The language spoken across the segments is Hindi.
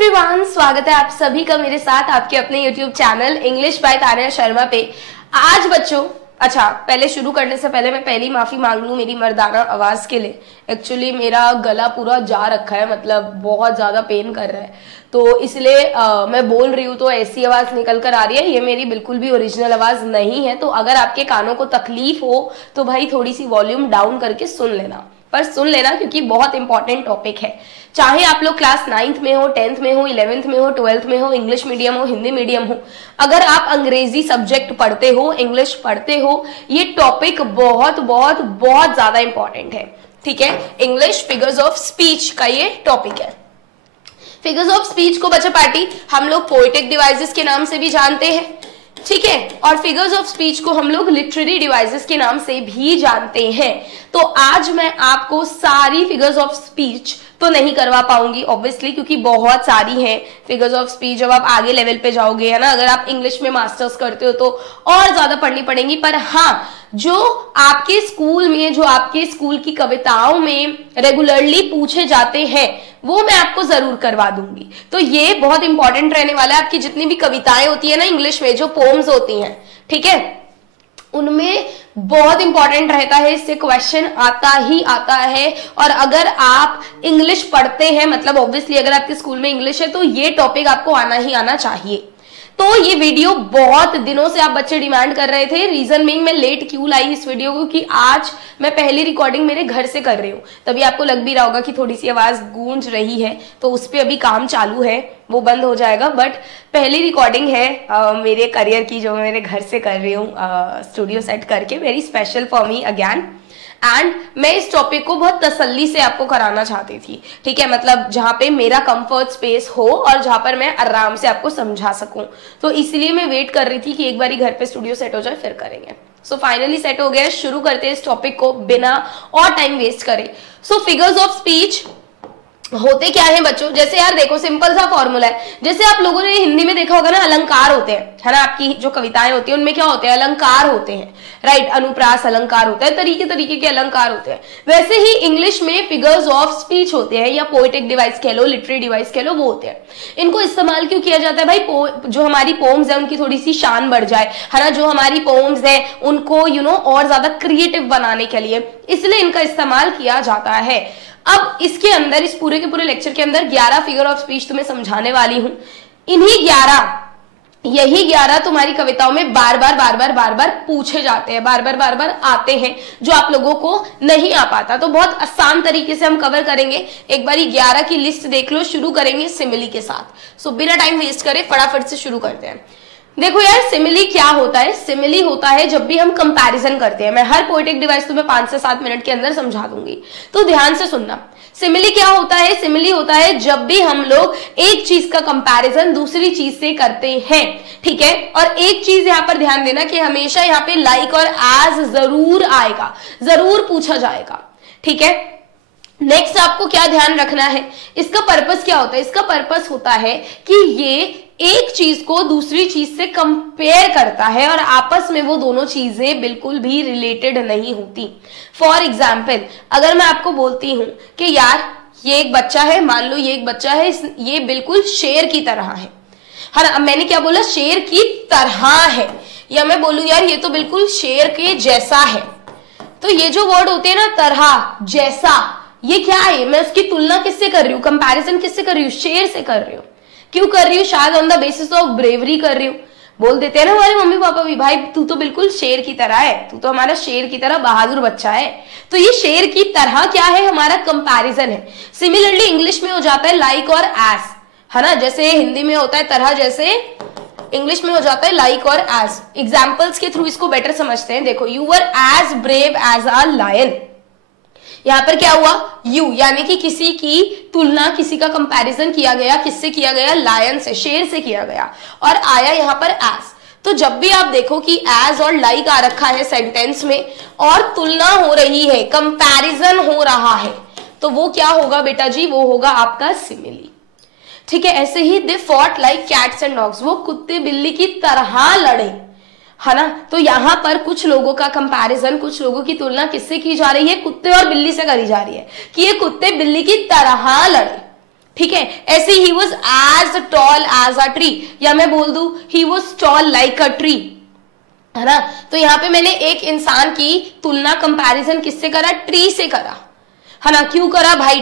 एवरीवन, स्वागत है आप सभी का मेरे साथ आपके अपने YouTube channel English by Tanya Sharma पे। आज बच्चों, अच्छा पहले शुरू करने से पहले मैं पहली माफी मांग लूं मेरी मर्दाना आवाज के लिए। एक्चुअली मेरा गला पूरा जा रखा है, मतलब बहुत ज्यादा पेन कर रहा है, तो इसलिए मैं बोल रही हूँ तो ऐसी आवाज निकल कर आ रही है। ये मेरी बिल्कुल भी ओरिजिनल आवाज नहीं है, तो अगर आपके कानों को तकलीफ हो तो भाई थोड़ी सी वॉल्यूम डाउन करके सुन लेना, पर सुन लेना क्योंकि बहुत इंपॉर्टेंट टॉपिक है। चाहे आप लोग क्लास 9th में हो, 10th में हो, 11th में हो, 12th में हो, इंग्लिश मीडियम हो, हिंदी मीडियम हो, अगर आप अंग्रेजी सब्जेक्ट पढ़ते हो, इंग्लिश पढ़ते हो, ये टॉपिक बहुत बहुत बहुत ज्यादा इंपॉर्टेंट है। ठीक है, इंग्लिश फिगर्स ऑफ स्पीच का ये टॉपिक है। फिगर्स ऑफ स्पीच को बच्चा पार्टी हम लोग पोएटिक डिवाइसेस के नाम से भी जानते हैं, ठीक है, और फिगर्स ऑफ स्पीच को हम लोग लिटरेरी डिवाइसेस के नाम से भी जानते हैं। तो आज मैं आपको सारी फिगर्स ऑफ स्पीच तो नहीं करवा पाऊंगी ऑब्वियसली, क्योंकि बहुत सारी हैं फिगर्स ऑफ स्पीच। जब आप आगे लेवल पे जाओगे, है ना, अगर आप इंग्लिश में मास्टर्स करते हो तो और ज्यादा पढ़नी पड़ेंगी। पर हाँ, जो आपके स्कूल में, जो आपके स्कूल की कविताओं में रेगुलरली पूछे जाते हैं वो मैं आपको जरूर करवा दूंगी। तो ये बहुत इंपॉर्टेंट रहने वाला है। आपकी जितनी भी कविताएं होती है ना इंग्लिश में, जो पोम्स होती हैं, ठीक है, उनमें बहुत इंपॉर्टेंट रहता है, इससे क्वेश्चन आता ही आता है। और अगर आप इंग्लिश पढ़ते हैं, मतलब ऑब्वियसली अगर आपके स्कूल में इंग्लिश है तो ये टॉपिक आपको आना ही आना चाहिए। तो ये वीडियो बहुत दिनों से आप बच्चे डिमांड कर रहे थे। रीजन में मैं लेट क्यों लाई इस वीडियो को, कि आज मैं पहली रिकॉर्डिंग मेरे घर से कर रही हूँ, तभी आपको लग भी रहा होगा कि थोड़ी सी आवाज गूंज रही है, तो उस पर अभी काम चालू है, वो बंद हो जाएगा। बट पहली रिकॉर्डिंग है मेरे करियर की, जो मैं मेरे घर से कर रही हूँ, स्टूडियो सेट करके, very special for me again. And मैं इस टॉपिक को बहुत तसल्ली से आपको कराना चाहती थी, ठीक है, मतलब जहां पे मेरा कंफर्ट स्पेस हो और जहां पर मैं आराम से आपको समझा सकूं। तो इसलिए मैं वेट कर रही थी कि एक बार घर पे स्टूडियो सेट हो जाए फिर करेंगे। सो फाइनली सेट हो गया, शुरू करते हैं इस टॉपिक को बिना और टाइम वेस्ट करे। सो फिगर्स ऑफ स्पीच होते क्या है बच्चों, जैसे यार देखो सिंपल सा फॉर्मूला है। जैसे आप लोगों ने हिंदी में देखा होगा ना, अलंकार होते हैं, है ना, आपकी जो कविताएं होती हैं उनमें क्या होते हैं, अलंकार होते हैं, राइट, अनुप्रास अलंकार होता है, तरीके तरीके के अलंकार होते हैं। वैसे ही इंग्लिश में फिगर्स ऑफ स्पीच होते हैं, या पोएटिक डिवाइस कह लो, लिटरेरी डिवाइस कह लो, वो होते हैं। इनको इस्तेमाल क्यों किया जाता है भाई, जो हमारी पोम्स है उनकी थोड़ी सी शान बढ़ जाए, है ना, जो हमारी पोम्स है उनको और ज्यादा क्रिएटिव बनाने के लिए, इसलिए इनका इस्तेमाल किया जाता है। अब इसके अंदर, इस पूरे के पूरे लेक्चर के अंदर 11 फिगर ऑफ स्पीच तुम्हें समझाने वाली हूं। यही 11 तुम्हारी कविताओं में बार बार पूछे जाते हैं, बार बार आते हैं, जो आप लोगों को नहीं आ पाता। तो बहुत आसान तरीके से हम कवर करेंगे। एक बार 11 की लिस्ट देख लो। शुरू करेंगे सिमिली के साथ। सो बिना टाइम वेस्ट करे फटाफट से शुरू करते हैं। देखो यार, सिमिली क्या होता है। सिमिली होता है जब भी हम कंपैरिजन करते हैं। मैं हर पोएटिक डिवाइस तुम्हें 5 से 7 मिनट के अंदर समझा दूंगी, तो ध्यान से सुनना। सिमिली क्या होता है, सिमिली होता है जब भी हम लोग एक चीज का कंपैरिजन दूसरी चीज से करते हैं, ठीक है। और एक चीज यहाँ पर ध्यान देना कि हमेशा यहाँ पे लाइक और एज जरूर आएगा, जरूर पूछा जाएगा, ठीक है। नेक्स्ट आपको क्या ध्यान रखना है, इसका पर्पस क्या होता है। इसका पर्पस होता है कि ये एक चीज को दूसरी चीज से कंपेयर करता है और आपस में वो दोनों चीजें बिल्कुल भी रिलेटेड नहीं होती। फॉर एग्जाम्पल, अगर मैं आपको बोलती हूं कि यार ये एक बच्चा है, मान लो ये एक बच्चा है, ये बिल्कुल शेर की तरह है ना। मैंने क्या बोला, शेर की तरह है, या मैं बोलूं यार ये तो बिल्कुल शेर के जैसा है। तो ये जो वर्ड होते हैं ना, तरह, जैसा, ये क्या है, मैं उसकी तुलना किससे कर रही हूँ, कंपैरिजन किससे कर रही हूँ, शेर से कर रही हूँ। क्यों कर रही हूँ, शायद on the basis of bravery कर रही हूँ। बोल देते हैं ना हमारे मम्मी पापा भी, भाई तू तो बिल्कुल शेर की तरह है, तू तो हमारा शेर की तरह बहादुर बच्चा है। तो ये शेर की तरह क्या है, हमारा कंपैरिजन है। सिमिलरली इंग्लिश में हो जाता है लाइक और एज, है ना, जैसे हिंदी में होता है तरह, जैसे इंग्लिश में हो जाता है लाइक और एज। एग्जाम्पल्स के थ्रू इसको बेटर समझते हैं। देखो, you were as brave as a lion. यहां पर क्या हुआ, यू, यानी कि किसी की तुलना, किसी का कंपैरिजन किया गया, किससे किया गया, लायन से, शेर से किया गया, और आया यहां पर एज। तो जब भी आप देखो कि एज और लाइक आ रखा है सेंटेंस में और तुलना हो रही है, कंपैरिजन हो रहा है, तो वो क्या होगा बेटा जी, वो होगा आपका सिमिली, ठीक है। ऐसे ही they fought like cats and dogs, वो कुत्ते बिल्ली की तरह लड़े, है ना। तो यहां पर कुछ लोगों का कंपैरिजन, कुछ लोगों की तुलना किससे की जा रही है, कुत्ते और बिल्ली से करी जा रही है, कि ये कुत्ते बिल्ली की तरह लड़े, ठीक है। ऐसे ही was as tall as a tree, या मैं बोल दू he was tall like a tree, है ना। तो यहाँ पे मैंने एक इंसान की तुलना, कंपैरिजन किससे करा, ट्री से करा, है ना। क्यों करा भाई,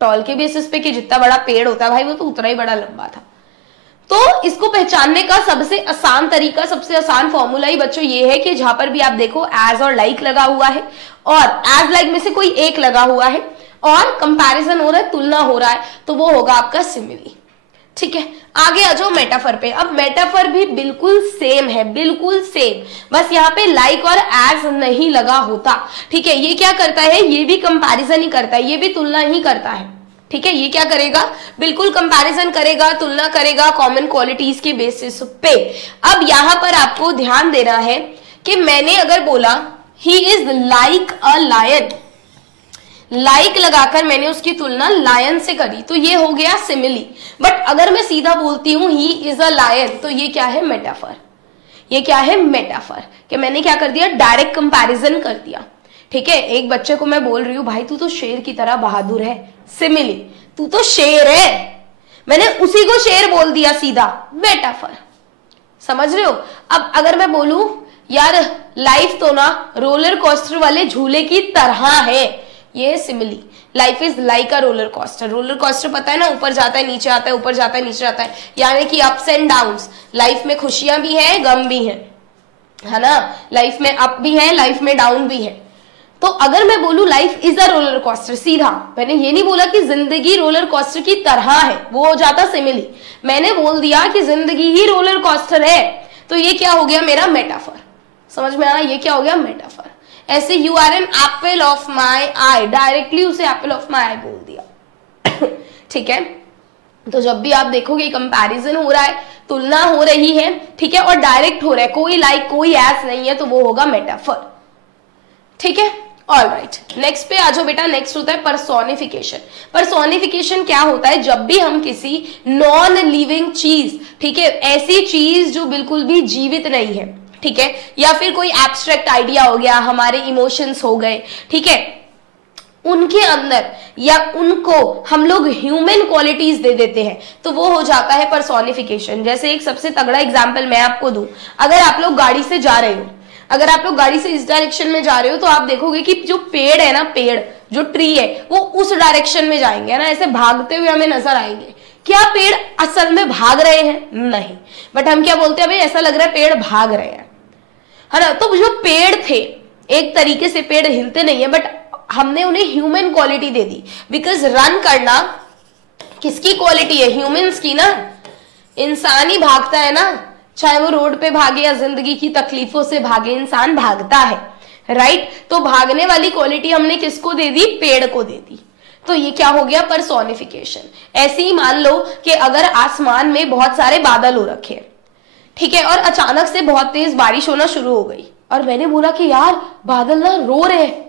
टॉल के बेसिस पे कि जितना बड़ा पेड़ होता है भाई वो तो उतना ही बड़ा लंबा था। तो इसको पहचानने का सबसे आसान तरीका, सबसे आसान फॉर्मूला ही बच्चों ये है कि जहां पर भी आप देखो एज और लाइक लगा हुआ है और एज लाइक में से कोई एक लगा हुआ है और कंपैरिजन हो रहा है, तुलना हो रहा है, तो वो होगा आपका सिमिली। ठीक है, आगे आ जाओ मेटाफर पे। अब मेटाफर भी बिल्कुल सेम है, बिल्कुल सेम, बस यहाँ पे लाइक और एज नहीं लगा होता। ठीक है, ये क्या करता है, ये भी कंपैरिजन ही करता है, ये भी तुलना ही करता है। ठीक है, ये क्या करेगा, बिल्कुल कंपैरिजन करेगा, तुलना करेगा कॉमन क्वालिटीज के बेसिस पे। अब यहां पर आपको ध्यान देना है कि मैंने अगर बोला he is like a lion, like लगाकर मैंने उसकी तुलना लायन से करी, तो ये हो गया सिमिली। बट अगर मैं सीधा बोलती हूं ही इज अ लायन, तो ये क्या है, मेटाफर। ये क्या है, मेटाफर, कि मैंने क्या कर दिया, डायरेक्ट कंपैरिजन कर दिया। ठीक है, एक बच्चे को मैं बोल रही हूं भाई तू तो शेर की तरह बहादुर है, सिमिली, तू तो शेर है, मैंने उसी को शेर बोल दिया सीधा, मेटाफर। समझ रहे हो। अब अगर मैं बोलूं यार लाइफ तो ना रोलर कोस्टर वाले झूले की तरह है, ये simile. Life is like a roller coaster. Roller coaster पता है ना, ऊपर जाता है नीचे आता है, ऊपर जाता है नीचे आता है, यानी कि अप्स एंड डाउन्स। लाइफ में खुशियां भी है, गम भी है ना। लाइफ में अप भी है, लाइफ में डाउन भी है। तो अगर मैं बोलूं life is a roller coaster, सीधा, मैंने ये नहीं बोला कि जिंदगी रोलर कोस्टर की तरह है, वो हो जाता सिमिली। मैंने बोल दिया कि जिंदगी ही रोलर कोस्टर है, तो ये क्या हो गया, मेरा मेटाफर। समझ में आया, ये क्या हो गया, मेटाफर। ऐसे you are an apple of my eye, directly उसे एप्पल ऑफ माई आई बोल दिया। ठीक है, तो जब भी आप देखोगे कंपैरिजन हो रहा है, तुलना हो रही है, ठीक है, और डायरेक्ट हो रहा है, कोई लाइक कोई एस नहीं है, तो वो होगा मेटाफर। ठीक है, ऑल राइट, नेक्स्ट पे आ जाओ बेटा। नेक्स्ट होता है पर्सोनिफिकेशन। पर्सोनिफिकेशन क्या होता है, जब भी हम किसी नॉन लिविंग चीज, ठीक है, ऐसी चीज जो बिल्कुल भी जीवित नहीं है, ठीक है, या फिर कोई एब्स्ट्रैक्ट आइडिया हो गया, हमारे इमोशंस हो गए, ठीक है, उनके अंदर या उनको हम लोग ह्यूमन क्वालिटीज दे देते हैं, तो वो हो जाता है पर्सोनिफिकेशन। जैसे एक सबसे तगड़ा एग्जांपल मैं आपको दूं, अगर आप लोग गाड़ी से जा रहे हो, अगर आप लोग गाड़ी से इस डायरेक्शन में जा रहे हो, तो आप देखोगे कि जो पेड़ है ना, पेड़ जो ट्री है वो उस डायरेक्शन में जाएंगे, है ना, ऐसे भागते हुए हमें नजर आएंगे। क्या पेड़ असल में भाग रहे हैं, नहीं, बट हम क्या बोलते हैं, भाई ऐसा लग रहा है पेड़ भाग रहे हैं, है ना। तो जो पेड़ थे, एक तरीके से पेड़ हिलते नहीं है, बट हमने उन्हें human quality they the, because run करना किसकी क्वालिटी है, ह्यूमंस की ना। इंसान ही भागता है ना, चाहे वो रोड पे भागे या जिंदगी की तकलीफों से भागे, इंसान भागता है, राइट। तो भागने वाली क्वालिटी हमने किसको दे दी, पेड़ को दे दी। तो ये क्या हो गया, पर्सोनिफिकेशन। ऐसे ही मान लो कि अगर आसमान में बहुत सारे बादल हो रखे, ठीक है, और अचानक से बहुत तेज बारिश होना शुरू हो गई, और मैंने बोला कि यार बादल ना रो रहे हैं,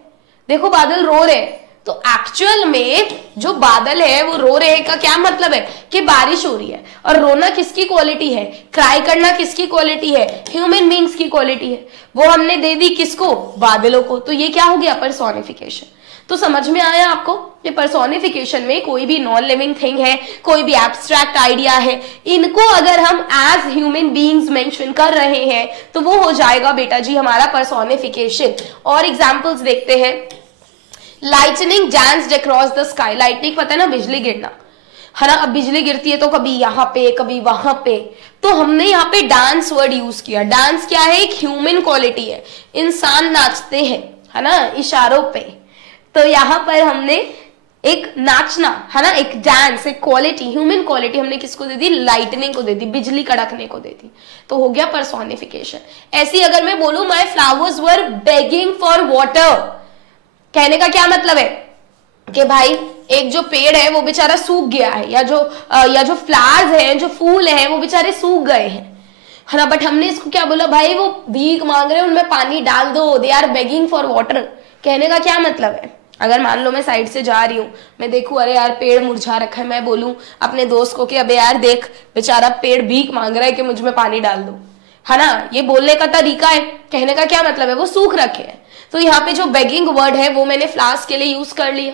देखो बादल रो रहे हैं। तो एक्चुअल में जो बादल है वो रो रहे हैं का क्या मतलब है, कि बारिश हो रही है। और रोना किसकी क्वालिटी है, क्राई करना किसकी क्वालिटी है, ह्यूमन बींग्स की क्वालिटी है। वो हमने दे दी किसको, बादलों को। तो ये क्या हो गया, पर्सोनिफिकेशन। तो समझ में आया आपको कि पर्सोनिफिकेशन में कोई भी नॉन लिविंग थिंग है, कोई भी एब्स्ट्रैक्ट आइडिया है, इनको अगर हम एज ह्यूमन बीइंग्स मेंशन कर रहे हैं, तो वो हो जाएगा बेटा जी हमारा पर्सोनिफिकेशन। और एग्जांपल्स देखते हैं। Lightning danced across the sky, lightning पता है ना, बिजली गिरना, है ना। अब बिजली गिरती है तो कभी यहाँ पे कभी वहां पे, तो हमने यहाँ पे डांस वर्ड यूज किया। डांस क्या है, एक ह्यूमन क्वालिटी है, इंसान नाचते हैं, है ना, इशारों पे। तो यहाँ पर हमने एक नाचना, है ना, एक डांस, एक क्वालिटी, ह्यूमन क्वालिटी हमने किसको दे दी, लाइटनिंग को दे दी, बिजली कड़कने को दे दी। तो हो गया पर्सोनिफिकेशन। ऐसी अगर मैं बोलूं my flowers were begging for water, कहने का क्या मतलब है कि भाई एक जो पेड़ है वो बेचारा सूख गया है, या जो फ्लावर्स हैं, जो फूल हैं, वो बेचारे सूख गए हैं, है ना। बट हमने इसको क्या बोला, भाई वो भीख मांग रहे हैं, उनमें पानी डाल दो, they are begging for water. कहने का क्या मतलब है, अगर मान लो मैं साइड से जा रही हूँ, मैं देखूं अरे यार पेड़ मुरझा रखा है, मैं बोलूं अपने दोस्त को कि अबे यार देख बेचारा पेड़ भीख मांग रहा है कि मुझ में पानी डाल दो, है ना, ये बोलने का तरीका है। कहने का क्या मतलब है, वो सूख रखे हैं। तो यहाँ पे जो बेगिंग वर्ड है वो मैंने फ्लावर्स के लिए यूज कर लिया,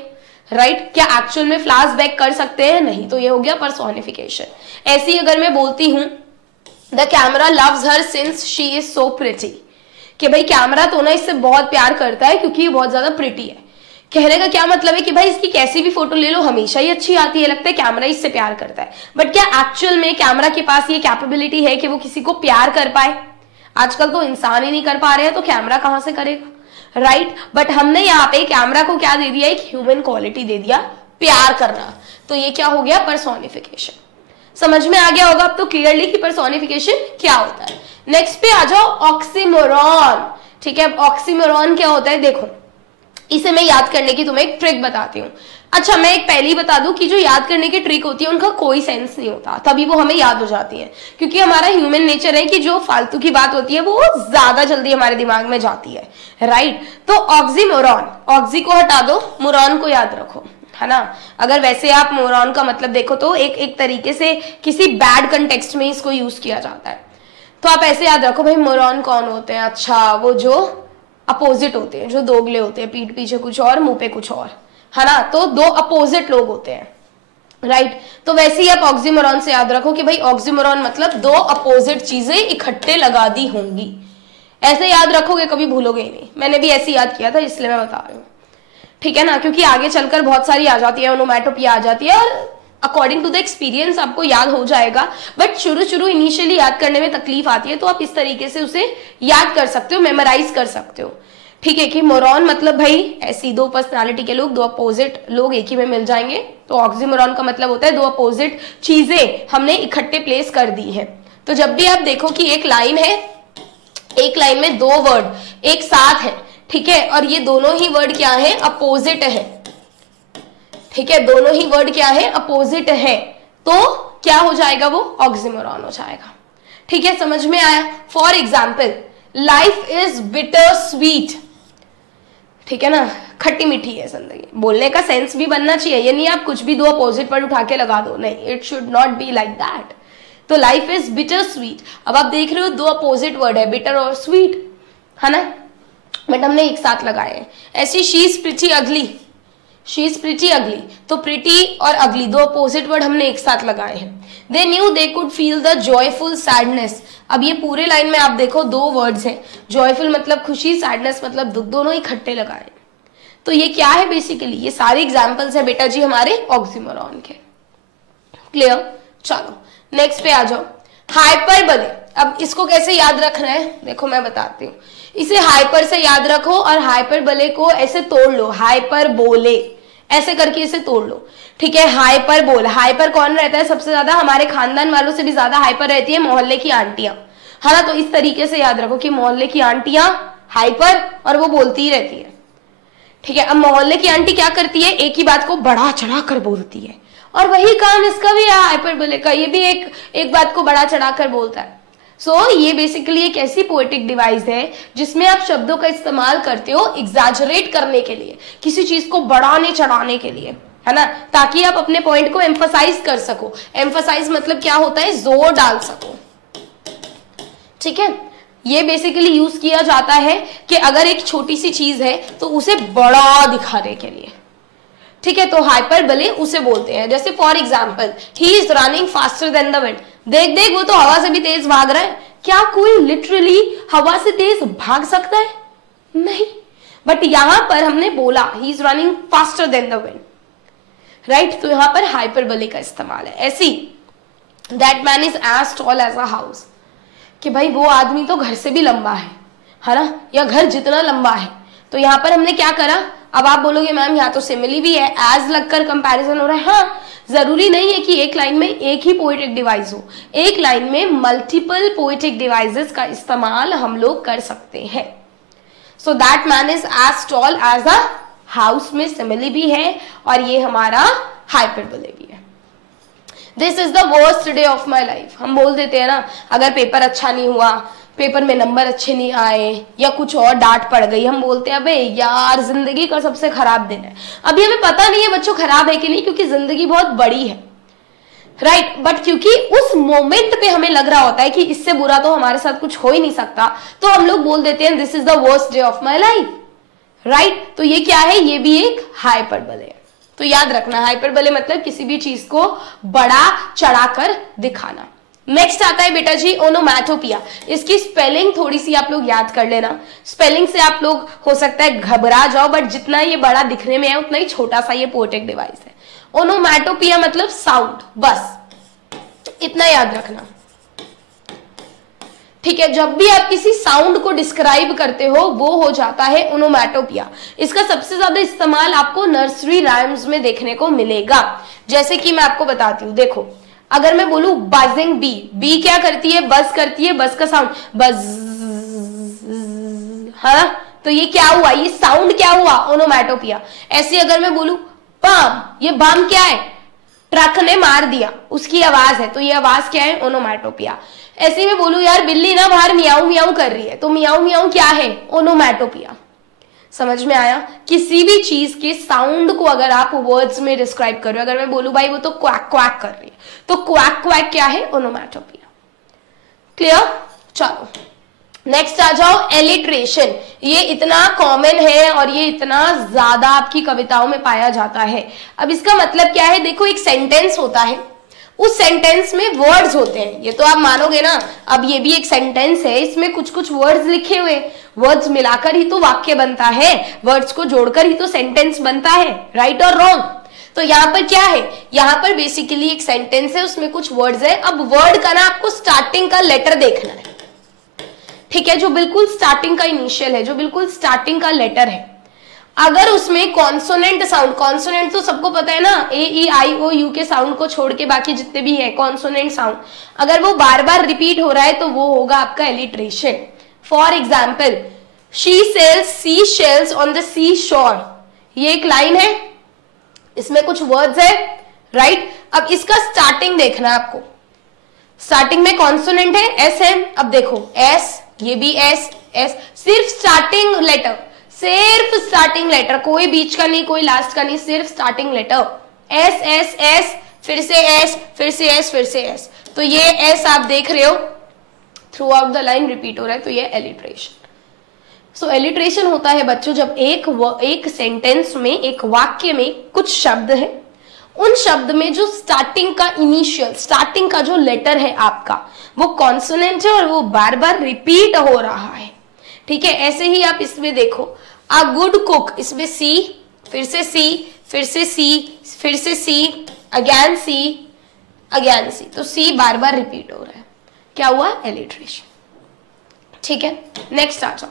राइट। क्या एक्चुअल में फ्लैशबैक कर सकते हैं? नहीं। तो ये हो गया पर्सोनिफिकेशन। ऐसी अगर मैं बोलती हूं the camera loves her since she is so pretty, कि भाई कैमरा तो ना इससे बहुत प्यार करता है क्योंकि ये बहुत ज्यादा प्रिटी है। कहने का क्या मतलब है कि भाई इसकी कैसी भी फोटो ले लो हमेशा ही अच्छी आती है, लगता है कैमरा इससे प्यार करता है। बट क्या एक्चुअल में कैमरा के पास ये कैपेबिलिटी है कि वो किसी को प्यार कर पाए? आजकल तो इंसान ही नहीं कर पा रहे हैं, तो कैमरा कहां से करेगा, राइट। बट हमने यहाँ पे कैमरा को क्या दे दिया, एक ह्यूमन क्वालिटी दे दिया, प्यार करना। तो ये क्या हो गया, पर्सोनिफिकेशन। समझ में आ गया होगा अब तो क्लियरली कि पर्सोनिफिकेशन क्या होता है। नेक्स्ट पे आ जाओ, ऑक्सीमोरॉन। ठीक है, ऑक्सीमोरॉन क्या होता है, देखो इसे मैं याद करने की तुम्हें एक ट्रिक बताती हूँ। अच्छा, मैं एक पहले ही बता दूं कि जो याद करने की ट्रिक होती है उनका कोई सेंस नहीं होता, तभी वो हमें याद हो जाती है, क्योंकि हमारा ह्यूमन नेचर है कि जो फालतू की बात होती है वो ज्यादा जल्दी हमारे दिमाग में जाती है, राइट। तो ऑक्सीमोरॉन, ऑक्सी को हटा दो, मोरॉन को याद रखो, है ना। अगर वैसे आप मोरॉन का मतलब देखो तो एक तरीके से किसी बैड कंटेक्स्ट में इसको यूज किया जाता है। तो आप ऐसे याद रखो भाई, मोरॉन कौन होते हैं, अच्छा वो जो अपोजिट होते हैं, जो दोगले होते हैं, पीठ पीछे कुछ और मुंह पे कुछ और, है ना। तो दो अपोजिट लोग होते हैं, राइट। तो वैसे ही आप ऑक्सीमोरॉन से याद रखो कि भाई ऑक्सीमोरॉन मतलब दो अपोजिट चीजें इकट्ठे लगा दी होंगी। ऐसे याद रखोगे, कभी भूलोगे ही नहीं। मैंने भी ऐसे याद किया था, इसलिए मैं बता रही हूँ, ठीक है ना, क्योंकि आगे चलकर बहुत सारी आ जाती है, ओनोमैटोपिया आ जाती है, और अकॉर्डिंग टू द एक्सपीरियंस आपको याद हो जाएगा। बट शुरू इनिशियली याद करने में तकलीफ आती है, तो आप इस तरीके से उसे याद कर सकते हो, मेमोराइज कर सकते हो, ठीक है। कि मोरॉन मतलब भाई ऐसी दो पर्सनालिटी के लोग, दो अपोजिट लोग एक ही में मिल जाएंगे। तो ऑक्सीमोरॉन का मतलब होता है दो अपोजिट चीजें हमने इकट्ठे प्लेस कर दी है। तो जब भी आप देखो कि एक लाइन है, एक लाइन में दो वर्ड एक साथ है, ठीक है, और ये दोनों ही वर्ड क्या है, अपोजिट है, ठीक है, दोनों ही वर्ड क्या है, अपोजिट है, तो क्या हो जाएगा, वो ऑक्सीमोरॉन हो जाएगा, ठीक है। समझ में आया। For example, life is bitter sweet, ठीक है ना, खट्टी मीठी है जिंदगी। बोलने का सेंस भी बनना चाहिए, ये नहीं आप कुछ भी दो अपोजिट वर्ड उठा के लगा दो, नहीं, it should not be like that. तो लाइफ इज बिटर स्वीट, अब आप देख रहे हो दो अपोजिट वर्ड है, बिटर और स्वीट, है ना, बट हमने एक साथ लगाए हैं। ऐसी शी इज प्रिटी अगली, शी इज प्रिटी अगली, तो प्रिटी और अगली दो अपोजिट वर्ड हमने एक साथ लगाए हैं। They knew they could feel the joyful sadness. अब ये पूरे लाइन में आप देखो दो वर्ड्स हैं, जॉयफुल मतलब खुशी, सैडनेस मतलब दुख, दोनों इकट्ठे लगाए। तो ये क्या है बेसिकली, ये सारे एग्जाम्पल्स है बेटा जी हमारे ऑक्सीमोरॉन के। क्लियर। चलो नेक्स्ट पे आ जाओ, हाइपरबोले। अब इसको कैसे याद रखना है, देखो मैं बताती हूँ। इसे हाइपर से याद रखो और हाइपरबोले को ऐसे तोड़ लो, हाइपरबोले ऐसे करके इसे तोड़ लो, ठीक है। हाइपरबोल, हाइपर कौन रहता है सबसे ज्यादा, हमारे खानदान वालों से भी ज्यादा हाइपर रहती है मोहल्ले की आंटियां, है ना। तो इस तरीके से याद रखो कि मोहल्ले की आंटियां हाइपर, और वो बोलती ही रहती है, ठीक है। अब मोहल्ले की आंटी क्या करती है, एक ही बात को बढ़ा चढ़ा कर बोलती है, और वही काम इसका भी है हाइपरबोले का, ये भी एक बात को बढ़ा चढ़ा कर बोलता है। ये बेसिकली एक ऐसी पोएटिक डिवाइस है जिसमें आप शब्दों का इस्तेमाल करते हो एग्जैजरेट करने के लिए, किसी चीज को बढ़ाने चढ़ाने के लिए, है ना, ताकि आप अपने पॉइंट को एम्फसाइज कर सको। एम्फसाइज मतलब क्या होता है, जोर डाल सको, ठीक है। ये बेसिकली यूज किया जाता है कि अगर एक छोटी सी चीज है तो उसे बड़ा दिखाने के लिए, ठीक है। तो हाइपरबोले उसे बोलते हैं। जैसे for example, he is running faster than the wind. देख देख वो तो हवा से भी तेज भाग रहा है। क्या कोई लिटरली हवा से तेज भाग सकता है? नहीं। बट यहां पर हमने बोला he is running faster than the wind, right. तो यहां पर हाइपरबोले का इस्तेमाल है। ऐसी that man is as tall as a house, कि भाई वो आदमी तो घर से भी लंबा है ना, या घर जितना लंबा है। तो यहां पर हमने क्या करा, अब आप बोलोगे मैम यहाँ तो सिमिली भी है, एज लगकर कंपैरिजन हो रहा है। हाँ, जरूरी नहीं है कि एक लाइन में एक ही पोएटिक डिवाइस हो, एक लाइन में मल्टीपल पोएटिक डिवाइसेस का इस्तेमाल हम लोग कर सकते हैं। So that man is as tall as a house में सिमिली भी है, और ये हमारा हाइपरबोले भी है। This is the worst day of my life. हम बोल देते हैं ना, अगर पेपर अच्छा नहीं हुआ, पेपर में नंबर अच्छे नहीं आए, या कुछ और डांट पड़ गई, हम बोलते हैं अबे यार जिंदगी का सबसे खराब दिन है। अभी हमें पता नहीं है बच्चों खराब है कि नहीं, क्योंकि जिंदगी बहुत बड़ी है, राइट। बट क्योंकि उस मोमेंट पे हमें लग रहा होता है कि इससे बुरा तो हमारे साथ कुछ हो ही नहीं सकता, तो हम लोग बोल देते हैं this is the worst day of my life, right. तो ये क्या है, ये भी एक हाइपरबोले है। तो याद रखना, हाइपरबोले मतलब किसी भी चीज को बड़ा चढ़ाकर दिखाना। नेक्स्ट आता है बेटा जी ओनोमैटोपिया। इसकी स्पेलिंग थोड़ी सी आप लोग याद कर लेना। स्पेलिंग से आप लोग हो सकता है घबरा जाओ, बट जितना ये बड़ा दिखने में है उतना ही छोटा सा ये पोएटिक डिवाइस है। ओनोमैटोपिया मतलब साउंड, बस इतना याद रखना, ठीक है। जब भी आप किसी साउंड को डिस्क्राइब करते हो वो हो जाता है ओनोमैटोपिया। इसका सबसे ज्यादा इस्तेमाल आपको नर्सरी राइम्स में देखने को मिलेगा। जैसे कि मैं आपको बताती हूँ, देखो अगर मैं बोलूं बजिंग बी, बी क्या करती है, बज करती है, बज का साउंड बज, हाँ, तो ये क्या हुआ, ये साउंड क्या हुआ, ओनोमैटोपिया। ऐसे अगर मैं बोलूं बम, ये बम क्या है, ट्रक ने मार दिया, उसकी आवाज है, तो ये आवाज क्या है, ओनोमैटोपिया। ऐसे में बोलूं यार बिल्ली ना बाहर मियाऊ मियाऊ कर रही है, तो मियाऊ मियाऊ क्या है, ओनोमैटोपिया। समझ में आया। किसी भी चीज के साउंड को अगर आप वर्ड्स में डिस्क्राइब करो, अगर मैं बोलूं भाई वो तो क्वैक क्वैक कर रही है, तो क्वैक क्वैक क्या है, ओनोमैटोपिया। क्लियर। चलो नेक्स्ट आ जाओ एलिट्रेशन। ये इतना कॉमन है और ये इतना ज्यादा आपकी कविताओं में पाया जाता है। अब इसका मतलब क्या है, देखो एक सेंटेंस होता है, उस सेंटेंस में वर्ड्स होते हैं, ये तो आप मानोगे ना। अब ये भी एक सेंटेंस है, इसमें कुछ कुछ वर्ड्स लिखे हुए, वर्ड्स मिलाकर ही तो वाक्य बनता है, वर्ड्स को जोड़कर ही तो सेंटेंस बनता है, राइट और रॉन्ग। तो यहाँ पर क्या है, यहाँ पर बेसिकली एक सेंटेंस है, उसमें कुछ वर्ड्स है। अब वर्ड का ना आपको स्टार्टिंग का लेटर देखना है, ठीक है, जो बिल्कुल स्टार्टिंग का इनिशियल है, जो बिल्कुल स्टार्टिंग का लेटर है। अगर उसमें कॉन्सोनेंट साउंड, कॉन्सोनेंट तो सबको पता है ना, ए ई आई ओ यू के साउंड को छोड़ के बाकी जितने भी है कॉन्सोनेंट साउंड, अगर वो बार बार रिपीट हो रहा है तो वो होगा आपका alliteration. For example, she sells sea shells on the sea shore, ये एक लाइन है, इसमें कुछ वर्ड्स है, राइट। अब इसका स्टार्टिंग देखना है आपको, स्टार्टिंग में कॉन्सोनेंट है, एस है। अब देखो एस, ये भी एस, एस, सिर्फ स्टार्टिंग लेटर, सिर्फ स्टार्टिंग लेटर, कोई बीच का नहीं, कोई लास्ट का नहीं, सिर्फ starting letter, S S S, फिर से एस, फिर से एस, फिर से एस। तो ये एस आप देख रहे हो through out the line repeat हो रहा है, तो ये एलिट्रेशन। सो एलिट्रेशन होता है बच्चों जब एक सेंटेंस में, एक वाक्य में कुछ शब्द है, उन शब्द में जो स्टार्टिंग का इनिशियल, स्टार्टिंग का जो लेटर है आपका, वो कॉन्सोनेंट है और वो बार बार रिपीट हो रहा है, ठीक है। ऐसे ही आप इसमें देखो, अ गुड कुक, इसमें सी, फिर से सी, फिर से सी, फिर से सी, अगेन सी, अगेन सी, तो सी बार बार रिपीट हो रहा है, क्या हुआ, एलिट्रेशन, ठीक है। नेक्स्ट आ जाओ,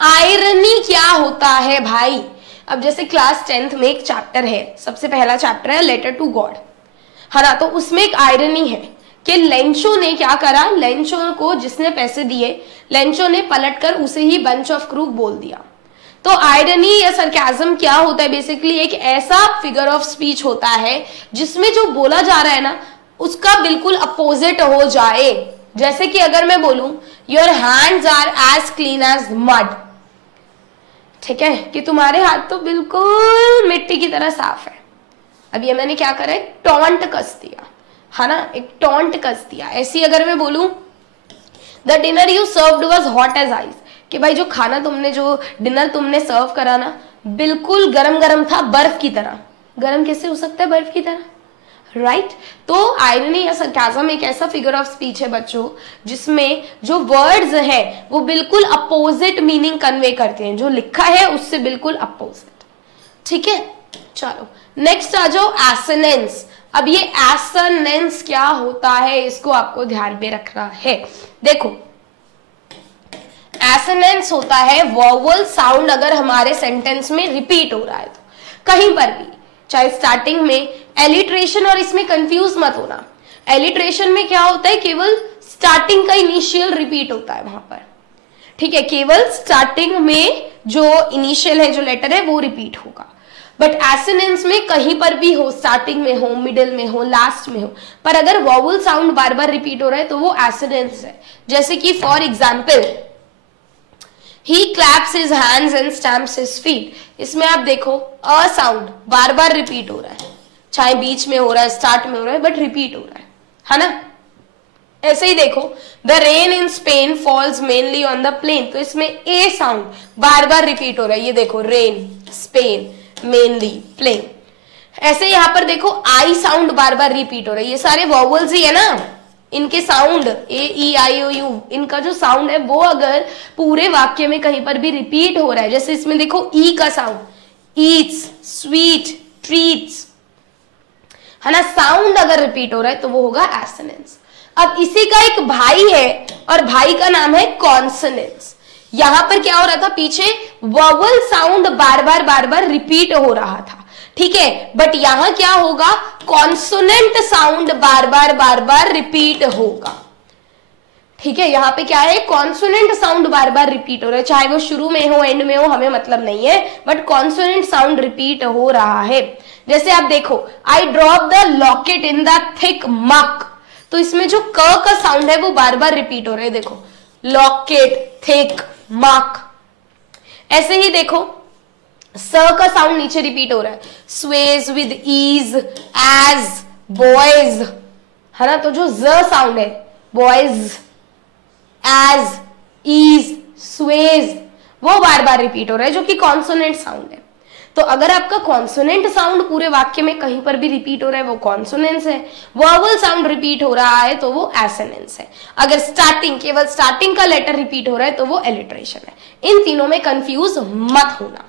आयरनी क्या होता है भाई। अब जैसे क्लास 10th में एक चैप्टर है, सबसे पहला चैप्टर है लेटर टू गॉड, है ना, तो उसमें एक आयरनी है कि लेंचो ने क्या करा, लेंचो को जिसने पैसे दिए, लेंचो ने पलटकर उसे ही बंच ऑफ क्रूक बोल दिया। तो आयरनी या सरकाज़म क्या होता है, बेसिकली एक ऐसा फिगर ऑफ स्पीच होता है जिसमें जो बोला जा रहा है ना उसका बिल्कुल अपोजिट हो जाए। जैसे कि अगर मैं बोलूं your hands are as clean as mud, ठीक है, कि तुम्हारे हाथ तो बिल्कुल मिट्टी की तरह साफ है। अब ये मैंने क्या करा है, टॉन्ट कस दिया, है ना, एक टॉन्ट कस दिया। ऐसी अगर मैं बोलूं the dinner you served was hot as ice, कि भाई जो खाना तुमने, जो डिनर तुमने सर्व करा ना बिल्कुल गरम गरम था, बर्फ की तरह। गरम कैसे हो सकता है बर्फ की तरह, राइट। तो आयरनी या सरकाज़म एक ऐसा फिगर ऑफ स्पीच है बच्चों जिसमें जो वर्ड्स हैं वो बिल्कुल अपोजिट मीनिंग कन्वे करते हैं, जो लिखा है उससे बिल्कुल अपोजिट, ठीक है। चलो नेक्स्ट आ जाओ एसोनेंस। अब ये एसोनेंस क्या होता है इसको आपको ध्यान में रखना है। देखो एसोनेंस होता है वोवल साउंड अगर हमारे सेंटेंस में रिपीट हो रहा है तो, कहीं पर भी, चाहे स्टार्टिंग में एलिट्रेशन, और इसमें कंफ्यूज मत होना, एलिट्रेशन में क्या होता है केवल स्टार्टिंग का इनिशियल रिपीट होता है वहां पर, ठीक है, केवल स्टार्टिंग में जो इनिशियल है, जो लेटर है वो रिपीट होगा। बट एसोनेंस में कहीं पर भी हो, स्टार्टिंग में हो, मिडिल में हो, लास्ट में हो, पर अगर वोवल साउंड बार बार रिपीट हो रहा है तो वो एसोनेंस है। जैसे कि for example He claps his hands and stamps his feet, इसमें आप देखो a sound bar bar repeat हो रहा है, चाहे बीच में हो रहा है, स्टार्ट में हो रहा है, बट रिपीट हो रहा है ना। ऐसे ही देखो the rain in Spain falls mainly on the plain, तो इसमें ए साउंड बार बार रिपीट हो रहा है, ये देखो रेन, स्पेन, मेनली, प्लेन। ऐसे यहाँ पर देखो I sound bar bar repeat हो रहा है, ये सारे वॉवल्स ही है ना, इनके sound A E I O you, इनका जो साउंड है वो अगर पूरे वाक्य में कहीं पर भी रिपीट हो रहा है, जैसे इसमें देखो ई का साउंड, ईट्स, स्वीट, ट्रीट्स, है ना, साउंड अगर रिपीट हो रहा है तो वो होगा एसोनेंस। अब इसी का एक भाई है और भाई का नाम है कॉन्सोनेंस। यहां पर क्या हो रहा था, पीछे वॉवल साउंड बार बार रिपीट हो रहा था, ठीक है, बट यहां क्या होगा, कॉन्सोनेंट साउंड बार बार रिपीट होगा, ठीक है। यहां पे क्या है, कॉन्सोनेंट साउंड बार बार रिपीट हो रहा है, चाहे वो शुरू में हो एंड में हो हमें मतलब नहीं है, बट कॉन्सोनेंट साउंड रिपीट हो रहा है। जैसे आप देखो, I drop the locket in the thick muck, तो इसमें जो क का साउंड है वो बार बार रिपीट हो रहा है, देखो लॉकेट, थिक, मक। ऐसे ही देखो स का साउंड नीचे रिपीट हो रहा है, sways with ease, as, boys, है ना, तो जो ज साउंड है, बॉयज, एज, ईज, स्वेज, वो बार बार रिपीट हो रहा है, जो कि कॉन्सोनेंट साउंड है। तो अगर आपका कॉन्सोनेंट साउंड पूरे वाक्य में कहीं पर भी रिपीट हो रहा है वो कॉन्सोनेंस है, वॉवल साउंड रिपीट हो रहा है तो वो एसोनेंस है। अगर स्टार्टिंग, केवल स्टार्टिंग का लेटर रिपीट हो रहा है तो वो एलिट्रेशन है। इन तीनों में कंफ्यूज मत होना।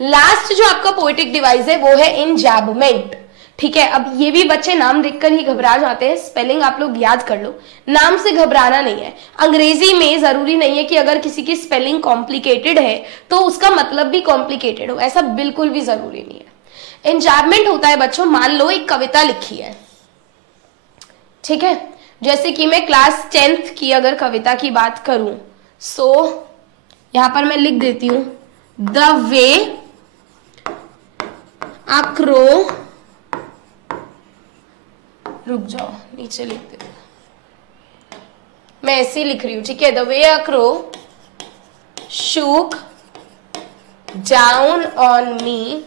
लास्ट जो आपका पोएटिक डिवाइस है वो है इंजैबमेंट, ठीक है। अब ये भी बच्चे नाम देखकर ही घबरा जाते हैं, स्पेलिंग आप लोग याद कर लो, नाम से घबराना नहीं है। अंग्रेजी में जरूरी नहीं है कि अगर किसी की स्पेलिंग कॉम्प्लिकेटेड है तो उसका मतलब भी कॉम्प्लिकेटेड हो, ऐसा बिल्कुल भी जरूरी नहीं है। इंजैबमेंट होता है बच्चों, मान लो एक कविता लिखी है, ठीक है, जैसे कि मैं क्लास 10th की अगर कविता की बात करूं, सो यहां पर मैं लिख देती हूं, द वे अ क्रो, रुक जाओ नीचे लिख दे, मैं ऐसे ही लिख रही हूं, ठीक है, the way a crow shook down on me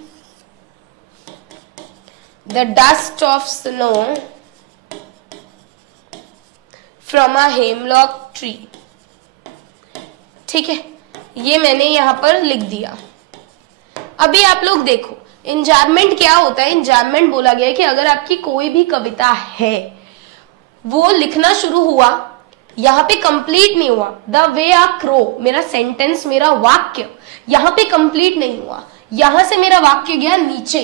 the dust of snow from a hemlock tree, ठीक है, ये मैंने यहां पर लिख दिया। अभी आप लोग देखो इंजैबमेंट क्या होता है। इंजैबमेंट बोला गया है कि अगर आपकी कोई भी कविता है, वो लिखना शुरू हुआ, यहां पे कंप्लीट नहीं हुआ, द वे अ क्रो, मेरा सेंटेंस, मेरा वाक्य यहां पे कंप्लीट नहीं हुआ, यहां से मेरा वाक्य गया नीचे,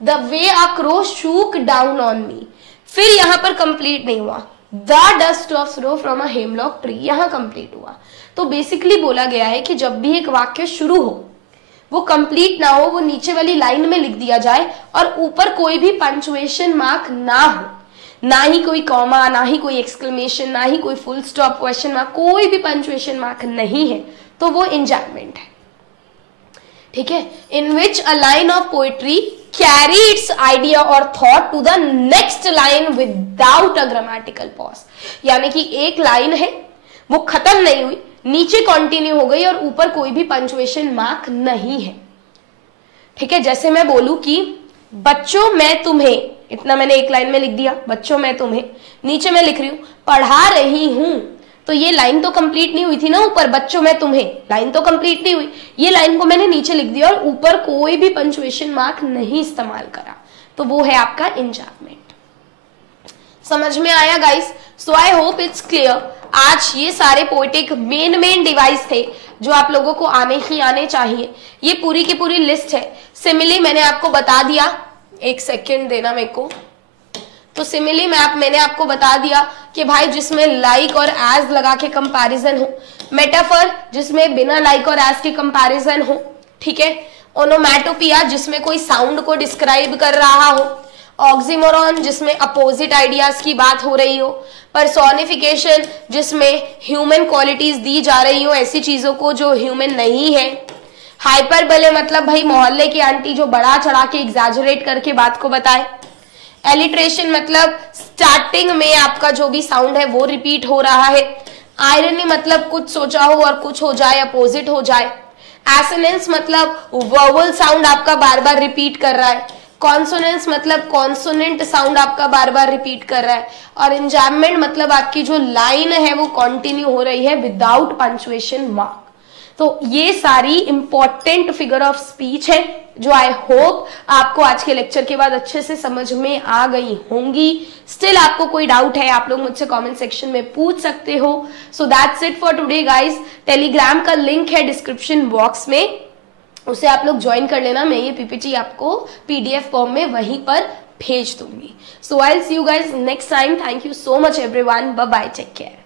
the way a crow shook down on me, फिर यहां पर कंप्लीट नहीं हुआ, the dust of snow from a hemlock tree, यहां कंप्लीट हुआ। तो बेसिकली बोला गया है कि जब भी एक वाक्य शुरू हो, वो कंप्लीट ना हो, वो नीचे वाली लाइन में लिख दिया जाए और ऊपर कोई भी पंक्चुएशन मार्क ना हो, ना ही कोई कॉमा, ना ही कोई एक्सक्लेमेशन, ना ही कोई फुल स्टॉप, क्वेश्चन मार्क, कोई भी पंक्चुएशन मार्क नहीं है, तो वो इंजैबमेंट है, ठीक है। In which a line of poetry carry its idea और thought to the next line without a grammatical pause, यानी कि एक लाइन है वो खत्म नहीं हुई, नीचे कंटिन्यू हो गई और ऊपर कोई भी पंक्चुएशन मार्क नहीं है, ठीक है। जैसे मैं बोलूं कि बच्चों मैं तुम्हें, इतना मैंने एक लाइन में लिख दिया, बच्चों मैं तुम्हें, नीचे मैं लिख रही हूं पढ़ा रही हूं, तो ये लाइन तो कंप्लीट नहीं हुई थी ना, ऊपर बच्चों में तुम्हें, लाइन तो कंप्लीट नहीं हुई, ये लाइन को मैंने नीचे लिख दिया और ऊपर कोई भी पंक्चुएशन मार्क नहीं इस्तेमाल करा, तो वो है आपका इंजैबमेंट। समझ में आया guys? So I hope it's clear. आज ये सारे पोएटिक मेन डिवाइस थे जो आप लोगों को आने ही आने चाहिए। ये पूरी की पूरी लिस्ट है। सिमिली मैंने आपको बता दिया, एक सेकेंड देना मेरे को। तो सिमिली मैंने आपको बता दिया कि भाई जिसमें लाइक और एज लगा के कंपैरिजन हो, मेटाफर जिसमें बिना लाइक और एज के कंपैरिजन हो, ठीक है, ओनोमैटोपिया जिसमें कोई साउंड को डिस्क्राइब कर रहा हो, ऑक्सीमोरॉन जिसमें अपोजिट आइडियाज की बात हो रही हो, पर्सोनिफिकेशन जिसमें ह्यूमन क्वालिटीज दी जा रही हो ऐसी चीजों को जो ह्यूमन नहीं है, हाइपरबले मतलब भाई मोहल्ले की आंटी जो बड़ा चढ़ा के एग्जैजरेट करके बात को बताए, एलिट्रेशन मतलब स्टार्टिंग में आपका जो भी साउंड है वो रिपीट हो रहा है, आयरनी मतलब कुछ सोचा हो और कुछ हो जाए, अपोजिट हो जाए, एसोनेंस मतलब वोवल साउंड आपका बार बार रिपीट कर रहा है, कॉन्सोनेंस मतलब कॉन्सोनेंट साउंड आपका बार बार रिपीट कर रहा है, और इंजैबमेंट मतलब आपकी जो लाइन है वो कंटिन्यू हो रही है विदाउट पंक्चुएशन मार्क। तो ये सारी इंपॉर्टेंट फिगर ऑफ स्पीच है जो आई होप आपको आज के लेक्चर के बाद अच्छे से समझ में आ गई होंगी। स्टिल आपको कोई डाउट है आप लोग मुझसे कमेंट सेक्शन में पूछ सकते हो। So that's it for today guys. Telegram का लिंक है डिस्क्रिप्शन बॉक्स में, उसे आप लोग ज्वाइन कर लेना। मैं ये पीपीटी आपको पीडीएफ फॉर्म में वहीं पर भेज दूंगी। So I will see you guys next time. Thank you so much everyone. Bye bye, take care.